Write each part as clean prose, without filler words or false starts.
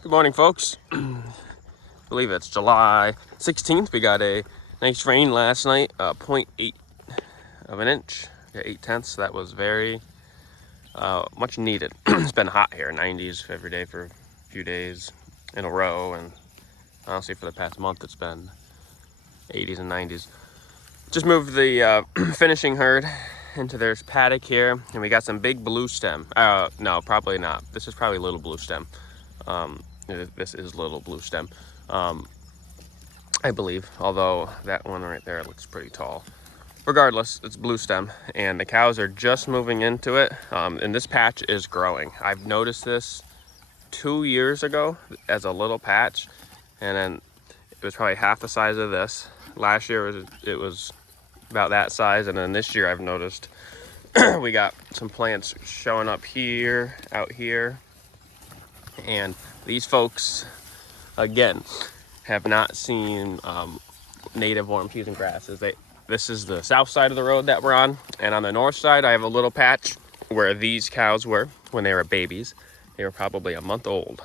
Good morning, folks. I believe it's July 16th. We got a nice rain last night, 0.8 of an inch, got 8/10. That was very much needed. It's been hot here, 90s every day for a few days in a row, and honestly for the past month it's been 80s and 90s. Just moved the finishing herd into their paddock here, and we got some big blue stem. No, probably not. This is probably little blue stem. This is little blue stem, I believe, although that one right there looks pretty tall. Regardless, it's blue stem, and the cows are just moving into it, and this patch is growing. I've noticed this 2 years ago as a little patch, and then it was probably half the size of this. Last year it was about that size, and then this year I've noticed we got some plants showing up here, out here, and these folks, again, have not seen native warm season grasses. This is the south side of the road that we're on, and on the north side I have a little patch where these cows were when they were babies. They were probably a month old,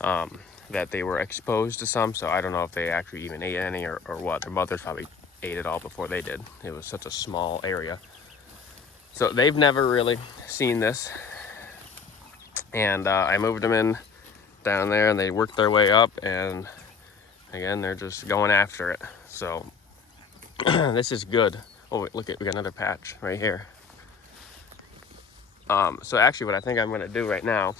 that they were exposed to some, so I don't know if they actually even ate any or what. Their mothers probably ate it all before they did. It was such a small area. So they've never really seen this, and I moved them in down there, and they worked their way up, and again, they're just going after it. So this is good. Oh, wait, look, we got another patch right here. So actually what I think I'm gonna do right now,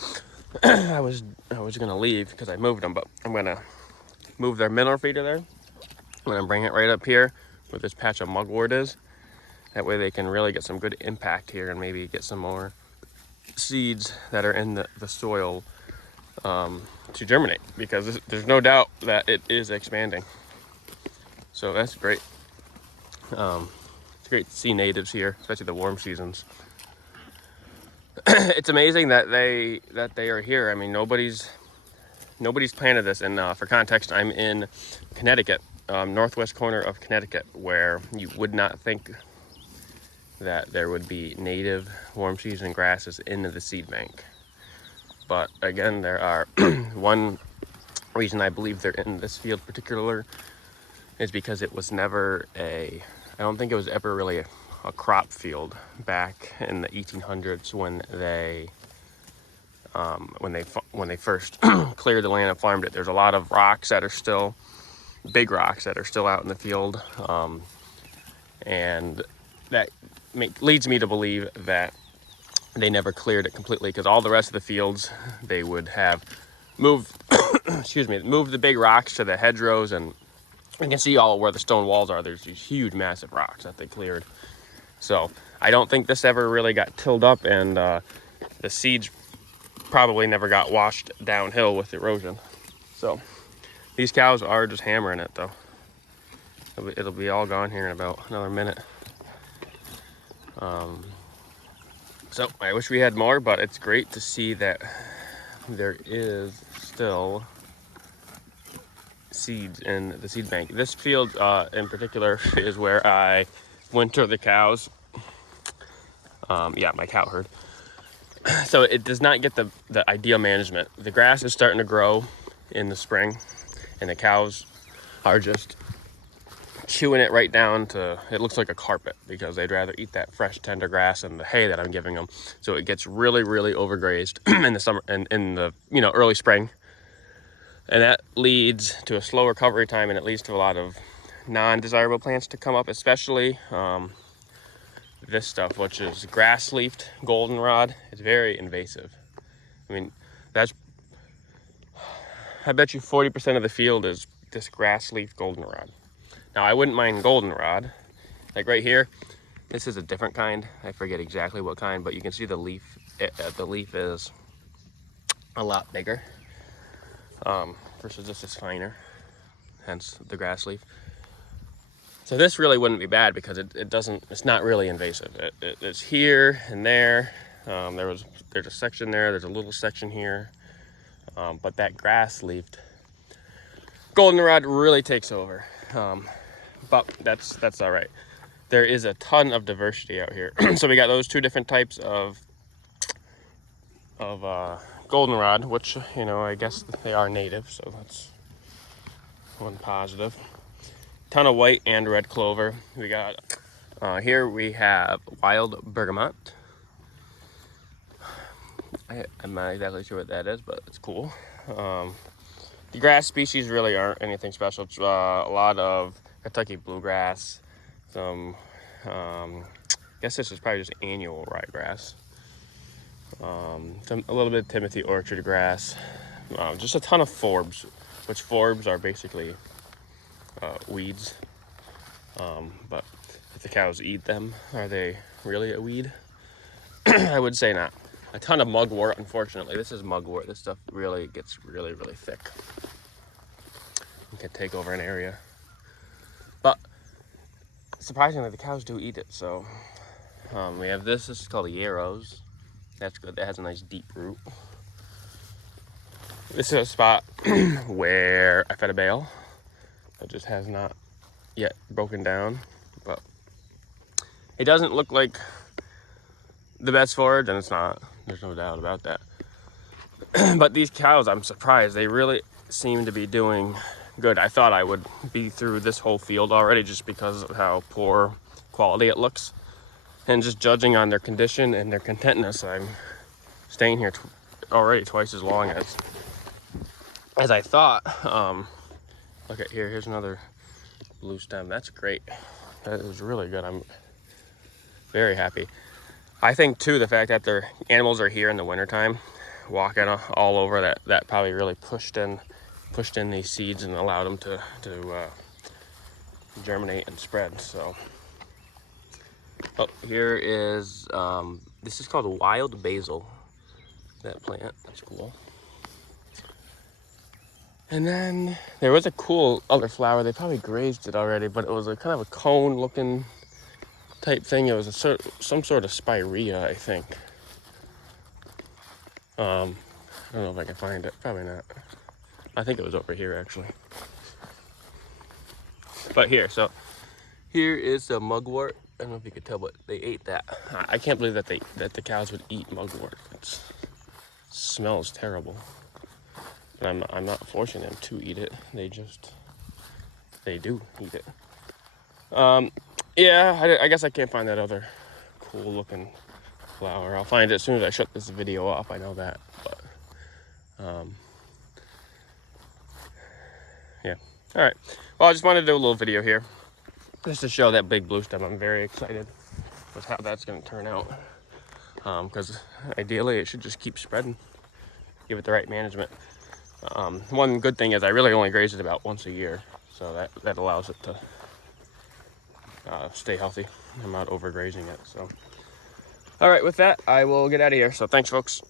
I was gonna leave because I moved them, but I'm gonna move their mineral feeder there. I'm gonna bring it right up here where this patch of mugwort is. That way they can really get some good impact here and maybe get some more seeds that are in the soil to germinate, because there's no doubt that it is expanding. So that's great. It's great to see natives here, especially the warm seasons. It's amazing that they are here. I mean, nobody's planted this. And for context, I'm in Connecticut, northwest corner of Connecticut, where you would not think that there would be native warm season grasses in the seed bank. But again, there are one reason I believe they're in this field particular is because it was never I don't think it was ever really a crop field back in the 1800s when they first cleared the land and farmed it. There's a lot of rocks that are still big rocks that are still out in the field, and that leads me to believe that they never cleared it completely, because all the rest of the fields they would have moved moved the big rocks to the hedgerows, and you can see all where the stone walls are. There's these huge massive rocks that they cleared. So I don't think this ever really got tilled up, and the seeds probably never got washed downhill with erosion. So these cows are just hammering it, though. It'll be all gone here in about another minute. So I wish we had more, but it's great to see that there is still seeds in the seed bank. This field in particular is where I winter the cows. My cow herd. So it does not get the ideal management. The grass is starting to grow in the spring, and the cows are just chewing it right down to, it looks like a carpet, because they'd rather eat that fresh tender grass and the hay that I'm giving them. So it gets really, really overgrazed in the summer and in the early spring, and that leads to a slow recovery time, and it leads to a lot of non-desirable plants to come up, especially this stuff, which is grass-leafed goldenrod. It's very invasive. I mean, I bet you 40% of the field is this grass-leaf goldenrod. Now, I wouldn't mind goldenrod. Like right here, this is a different kind. I forget exactly what kind, but you can see the leaf. The leaf is a lot bigger versus this is finer, hence the grass leaf. So this really wouldn't be bad because it's not really invasive. It's here and there. There's a section there, there's a little section here. But that grass-leafed goldenrod really takes over. But that's all right. There is a ton of diversity out here. So we got those two different types of of goldenrod, which, you know, I guess they are native, so that's one positive. Ton of white and red clover. We got here we have wild bergamot. I'm not exactly sure what that is, but it's cool. The grass species really aren't anything special. It's a lot of Kentucky bluegrass, some I guess this is probably just annual ryegrass, a little bit of Timothy orchard grass, just a ton of forbs, which forbs are basically weeds. But if the cows eat them, are they really a weed? I would say not. A ton of mugwort, unfortunately. This is mugwort. This stuff really gets really thick. It can take over an area. But surprisingly, the cows do eat it. So we have this. This is called the yarrows. That's good. That has a nice deep root. This is a spot where I fed a bale. It just has not yet broken down, but it doesn't look like the best forage, and it's not. There's no doubt about that. But these cows, I'm surprised. They really seem to be doing good. I thought I would be through this whole field already just because of how poor quality it looks. And just judging on their condition and their contentness, I'm staying here already twice as long as I thought. Look at here. Here's another blue stem. That's great. That is really good. I'm very happy. I think too the fact that their animals are here in the wintertime, walking all over, that probably really pushed in these seeds and allowed them to germinate and spread. So, oh, here is this is called wild basil. That plant, that's cool. And then there was a cool other flower. They probably grazed it already, but it was a kind of a cone looking type thing. It was some sort of spirea, I think. I don't know if I can find it. Probably not. I think it was over here actually. But here, so here is the mugwort. I don't know if you could tell, but they ate that. I can't believe that the cows would eat mugwort. It smells terrible. And I'm not forcing them to eat it. They do eat it. Yeah, I guess I can't find that other cool looking flower. I'll find it as soon as I shut this video off. I know that, but yeah. All right. Well, I just wanted to do a little video here just to show that big blue stem. I'm very excited with how that's going to turn out, because ideally it should just keep spreading. Give it the right management. One good thing is I really only graze it about once a year, so that allows it to stay healthy. I'm not overgrazing it. So, all right, with that, I will get out of here. So thanks, folks.